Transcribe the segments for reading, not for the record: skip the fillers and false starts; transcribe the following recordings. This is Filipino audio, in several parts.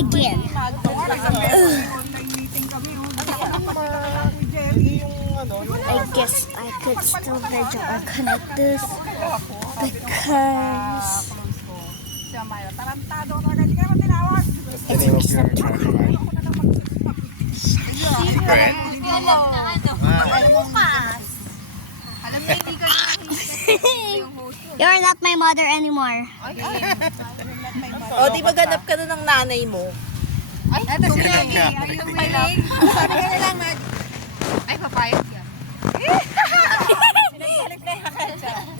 again. I guess I could still video or connect this because What's the name of your tripod? Secret? you're not my mother anymore. O, di ba ganap ka na ng nanay mo? Ay, ito si Nagi. Ayaw mo lang. Sabi ka na lang, ay, papayag yan.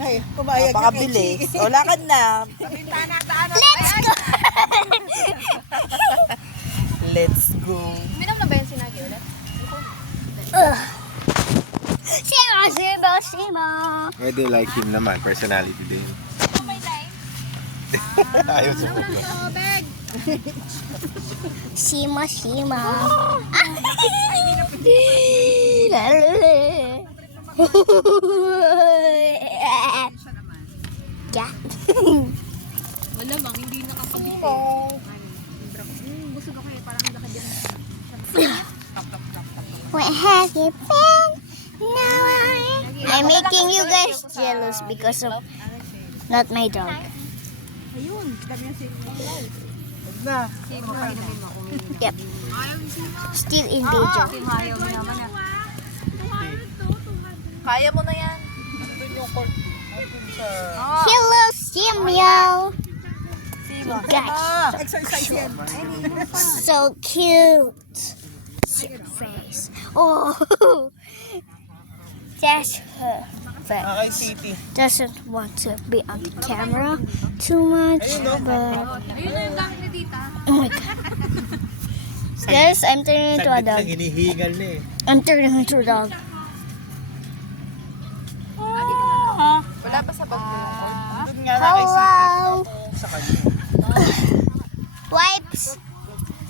Ay, pumayag na bilis. O, lakad na. Let's go. Minom na ba yan si Nagi ulit? Simo. Why do you like him naman? Personality din. Ayaw sa puto. Simo. Yeah. Malamang, hindi nakakabit. Busog ako eh, parang lakad yan. What have you been? Now I'm making you guys jealous because of not my dog. Ayun, dami yan si Na. Simo, inumin mo kung hindi. Yep. Still in video. Ayaw mo naman ah. Kaya mo na yan. Andun yung court. Hello, Simyo. Gosh, Exercise yan. so cute. Cute face. Oh, that's her Akay face. City. Doesn't want to be on the camera too much, but Ayun na yung gamit ni Tita. oh my god. Guys, I'm turning into a dog. hinihingal na eh. I'm turning into a dog. Wala pa sa bag mo yung court. Andun nga na kay City. Hello. Sa kanya. Wipes.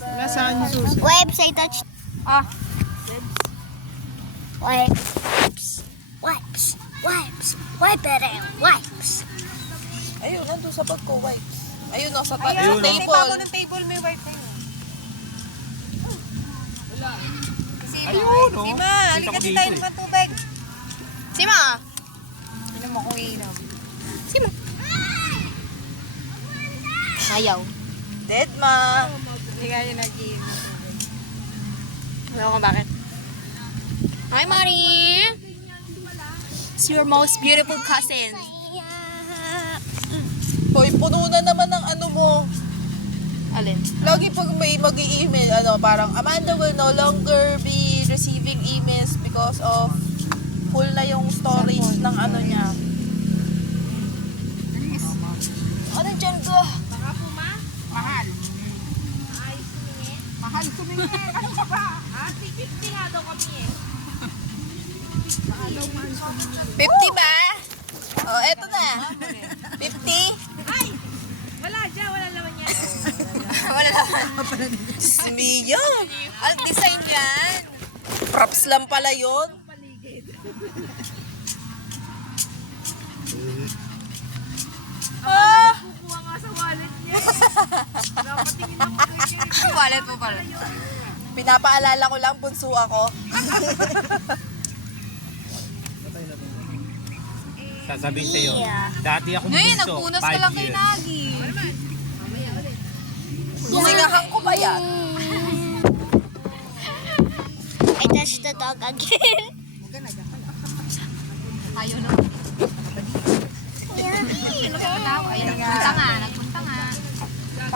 Nasaan yung susi? Wipes, I touched. Ah, Wipes. Wipe it out. Wipes. Ayun, nandun sa bag ko, wipes. Ayun o, sa ayun, table. ng table, may white tayo. Wala. Ayun, oh. Sima, halika din tayo ng tubig. Sima! Inom mo kung iinom. Sima. Ayaw. Dead ma. Hindi ka yung nag-iinom. Alam ko bakit? Hi, Mari! It's your most beautiful cousin. Hoy, puno na naman ng ano mo. Alin? Lagi pag may mag-i-email, parang Amanda will no longer be receiving emails because of full na yung storage ng ano niya. Ano dyan ko? Baka po ma? Mahal. Ay, sumingin? Mahal sumingin. Ano ka ba? Ah, 50 nga daw kami eh. Baka daw mahal sumingin. 50 ba? Oh, eto na. 50? Ay! Wala dyan, wala naman yan. Wala naman. Simiyo. Ang design yan. Props lang pala yun. Ah! Kukuha nga sa wallet niya. Dapat tingin ako kayo. Wallet mo pala. Pinapaalala ko lang, bunso ako. Sasabihin sa'yo, dati akong Ngayon, bunso, nagpunas ka 5 lang kay years. Nagi. Singahan ko ba yan? I touched the dog again. Ayaw naman. Nagpunta nga, nagpunta nga.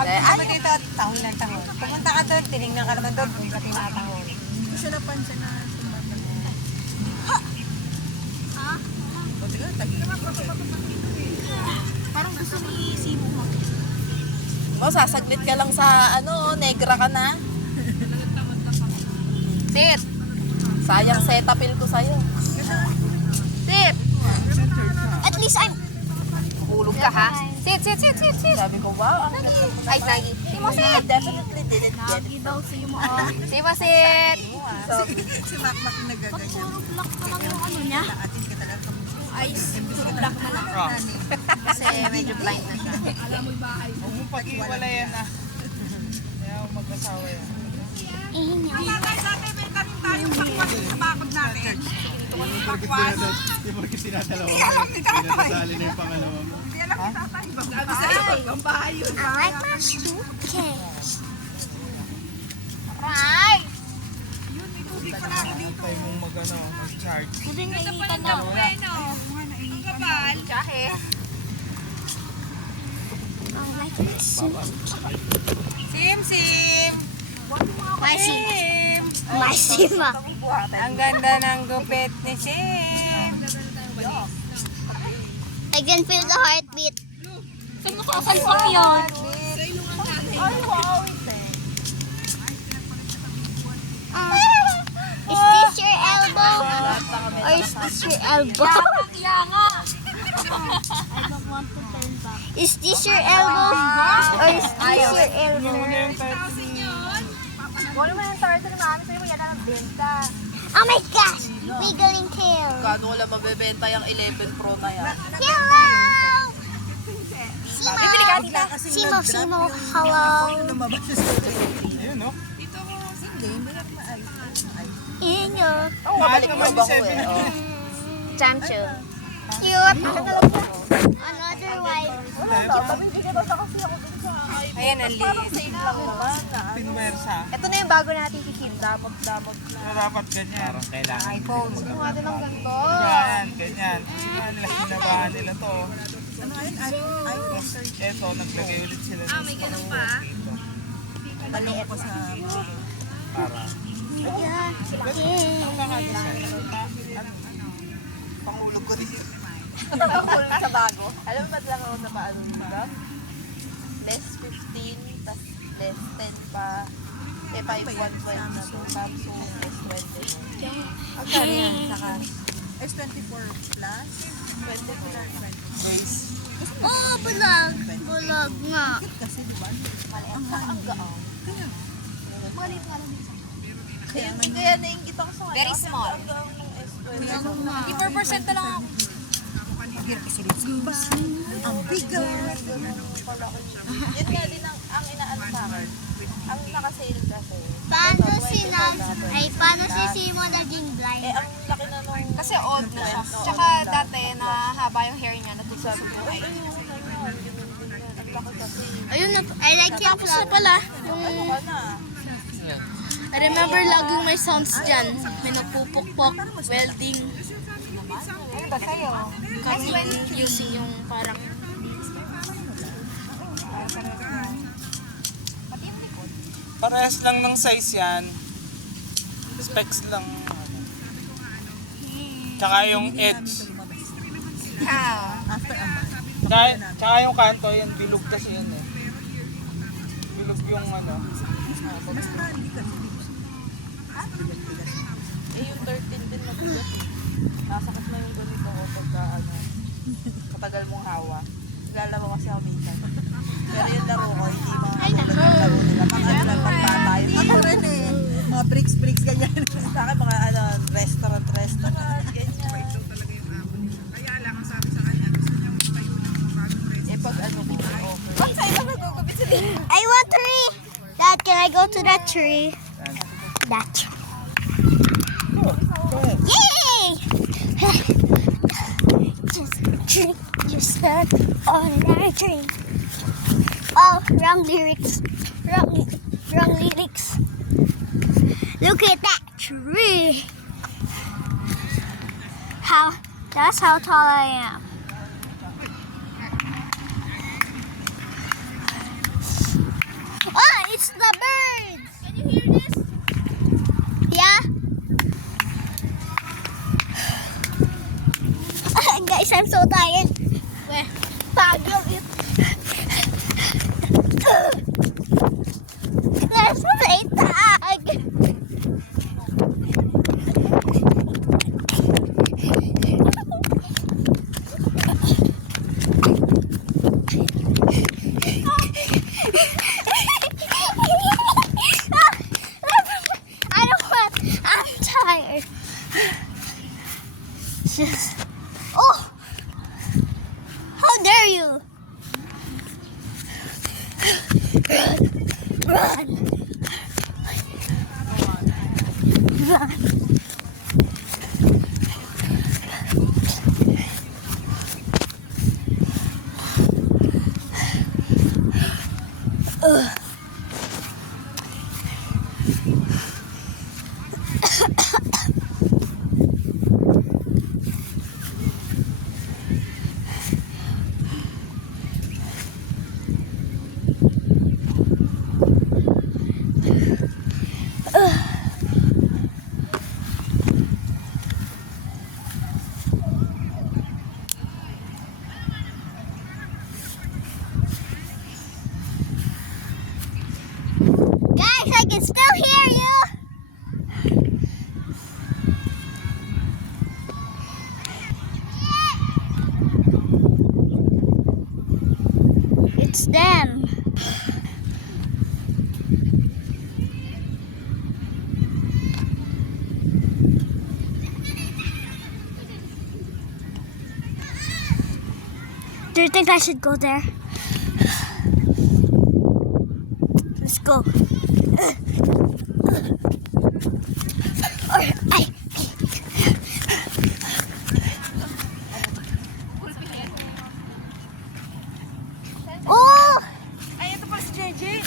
Ano dito, tahol ng tahol. Pumunta ka doon, tinignan ka naman doon, kung ba't tinatahol. Hindi siya napansin na parang gusto ni Simo mo. mo, sasaglit ka lang sa negra ka na. Sit! Sayang setapil ko sa'yo. Sit! At least I'm... Hulog ka ha? Sit! Sabi ko, wow. Ay, Nagi. Simo, I sit! definitely didn't get it. Simo, sit! Si Makmak nagaganyan. Puro block na lang yung ano niya. Ice. Black na lang. Kasi medyo blind na siya. Huwag mo pag-iwala yan ah. asawa yan. Dati may tanim tayong pakwan sa bakod natin. Di ba kasi tinatalawa mo? Pinadasali na yung pangalawa mo. Hindi alam ni tatay. Sabi sa'yo, ang bahay yun. I like my suitcase. Right! Yun, may tubig pala ako dito. Tayo mong mag-charge. Ganda pala ng bueno. Ang kapal. Tsahe. I like my suitcase. Sim! My sim. My sim. Ang ganda ng gupit ni Sim. I can feel the heartbeat. Saan nakakalpok yun? Ay, wow. Is this your elbow? Or is this your elbow? Is this your elbow? Or is this your elbow? Oh my gosh! Wiggling tail. Kano ko lang mabebenta yung 11 Pro na yan. Hello! Simo, Simo, hello. Ayun, no? Inyo. Mahal naman ni Seven. Chamcho. Cute. Another wife. Ayan, ang liit. Pinwersa. Ito na yung bago natin kikin. Damot-damot na. Dapat ganyan. Parang kailangan. iPhone. Gusto mo natin ng ganito. Ganyan, ganyan. Ginabahan nila to. Eto, naglagay ulit sila. May ganun pa? Maliit pa sa Para. Yeah. pangulog ko rin. Pangulog sa bago. Alam mo ba't lang ako na paano dito? Less 15, tas less 10 pa. Eh, 5.1 na to. Samsung less 20. Ang kari yan, saka S24 plus 24 base. Oh, bulag. Bulag nga. Ang gaang. Maliit nga lang dito. Kaya nainggit ako sa kanya. Very small. Ang gaang ng S20. 4% na lang ako. Ang bigger. Yun nga din ang inaano sa akin. Ang nakasale kasi. Paano si Simo naging blind? Eh, ang laki na nung... Kasi old na siya. Tsaka dati na haba yung hair niya, natutusok yung eye. Ang laki kasi. Ayun na, I like yung Tapos na pala, Ano ka na? I remember laging may sounds dyan. May nagpupukpok, welding. Ayun ba sa'yo? Cutting using yung parang... Parehas lang ng size yan. Specs lang. Tsaka yung edge. Tsaka yung kanto, yan bilog kasi yan eh. Bilog yung ano. Eh, yung 13 din mabigat. Nasakit na yung ganito ko pagka ano, katagal mong hawa. Lalaro kasi ako minsan. Pero yung laro ko, hindi mga laro nila. Mga ano lang pagpata. Ako rin eh. Mga bricks ganyan. Sa akin mga ano, restaurant, ganyan. Kaya lang, ang sabi sa kanya, gusto niyang tayo ng bagong restaurant. Eh pag ano ko, okay. Sa'yo lang nagugupit sila. I want tree. Dad, can I go to that tree? That tree. Yay! Just a tree, just an ordinary tree. Oh, wrong lyrics. Wrong lyrics. Look at that tree. That's how tall I am. Oh, it's the birds. Can you hear this? Yeah. Guys, I'm so tired. Pagod. There's a tag. I don't want. I'm tired. Just. Oh. How dare run. Ugh. Guys, I can still hear you. It's them. Do you think I should go there? Let's go. Oh! Ay, ito pa si JJ.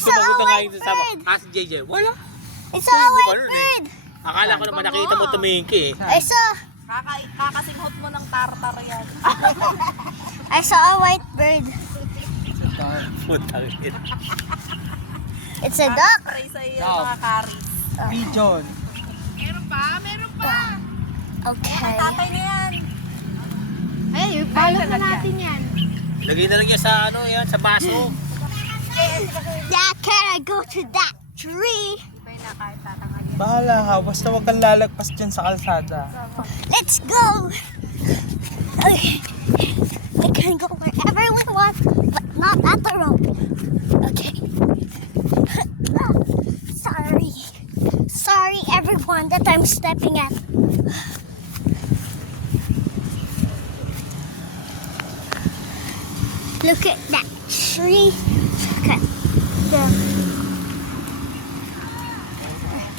Sumagot na nga yung white sama. bird. Si JJ, wala. It's a white Ganun eh. bird. Akala ko naman nakita mo tumingki eh. I saw Kakasinghot mo ng tartar yan. I saw a white bird. Putang ina. It's a duck. Spray sa iyo mga karis. Pigeon. Meron pa, meron pa. Okay. Tatay na yan. Ay, balot na natin yan. Lagay na lang niya sa ano yan, sa baso. Dad, can I go to that tree? Bahala ka, basta wag kang lalagpas dyan sa kalsada. Let's go. Okay. We can go wherever we want, but not at the road. Okay. Sorry. Sorry, everyone, that I'm stepping at. Look at that tree. Look at the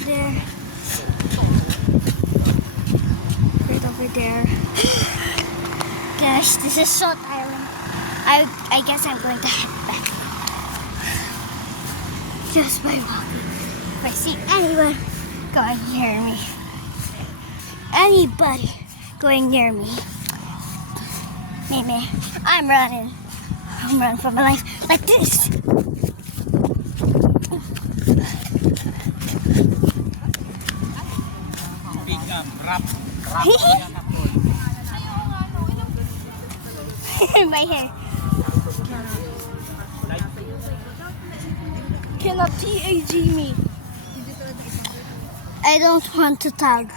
there. Right over there. Gosh, this is so tiring. I guess I'm going to head back. Just by walking. If I see anyone going near me. Anybody going near me. Maybe I'm running. I'm running for my life like this. Big rap. My hair. Cannot TAG me. I don't want to tag.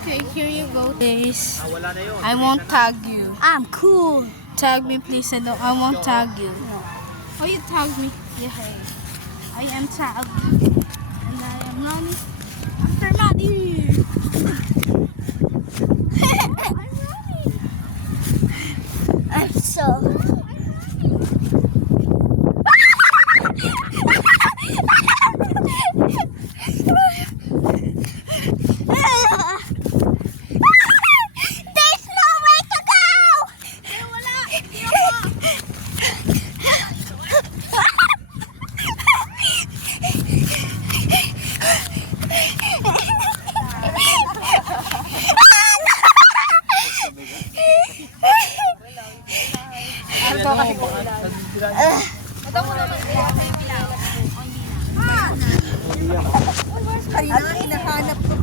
Okay, here you go. Please. Wala na yun. I won't tag you. I'm cool. Tag me, please. I won't tag you. Oh, you tag me. Yeah, hey. I am tagged. And I am running after Maddie. I'm so. There's no way to go!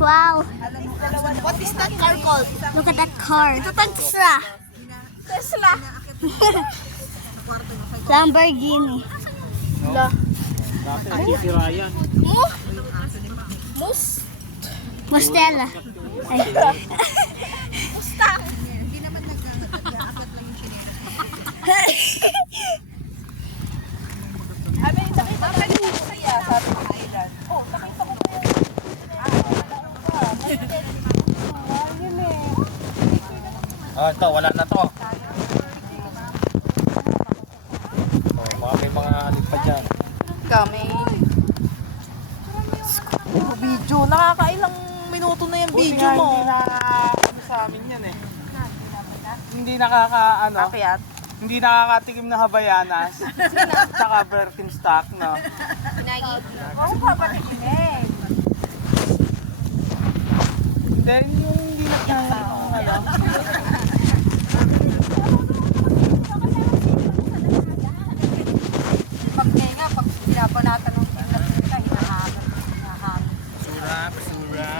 Wow. What is that car called? Look at that car. Tesla. Tesla. Lamborghini. Dati nasisira yan. Mustela. Ay. Sabi, nakita ko rin yung saya, sabi ko kailan. Oh, nakita ko rin. Ito, wala na to. Mga may mga alipad dyan. Kami. Video video. Nakakailang minuto na yung Buti video nga mo. hindi na ano sa amin yan eh. Hindi nakaka ano, Akyat. hindi nakakatikim na Habayanas. Tsaka Birkenstock, no? Oo, papatikimin. Then yung hindi ano. Pag ngayon nga, pag pinapanatan ng kita, hinahanap. Basura, basura.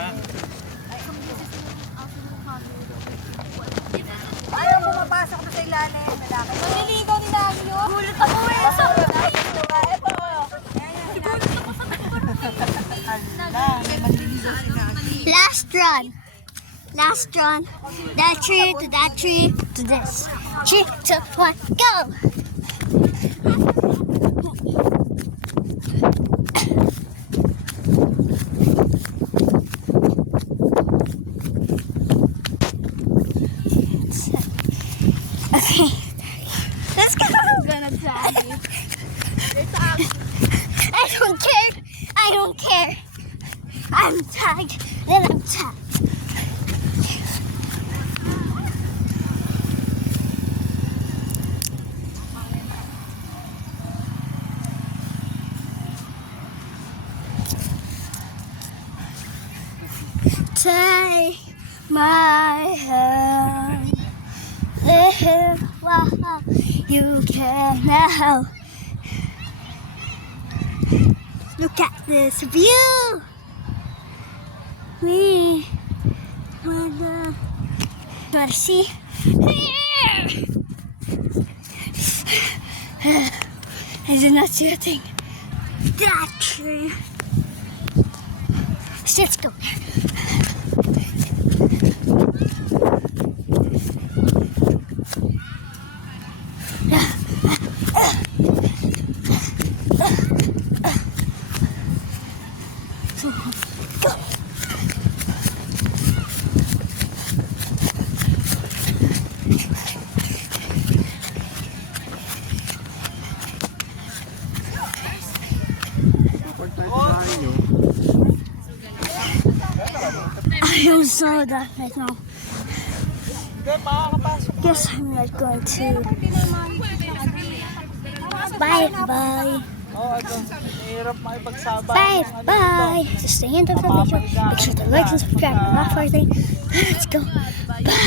Ayaw bumapasok na sa ilalim. Malaki. Maliligaw ni Nani yun. Gulat ako eh. Sa Last run. Last run. That tree to that tree to this. 3, 2, 1, go! Okay. Let's go! I'm gonna tag you. I don't care. I don't care. I'm tagged. Then I'm tagged. Take my hand. Live while you can now. Look at this view. Me, wanna see? I did not see a thing. That tree. Let's go. I am so done right now. Guess I'm not going to. Bye bye. Oh, ito. Mahirap makipagsabay. Bye ng ano bye. So stay in the video. Make sure to like and subscribe. Not for Let's go. Bye.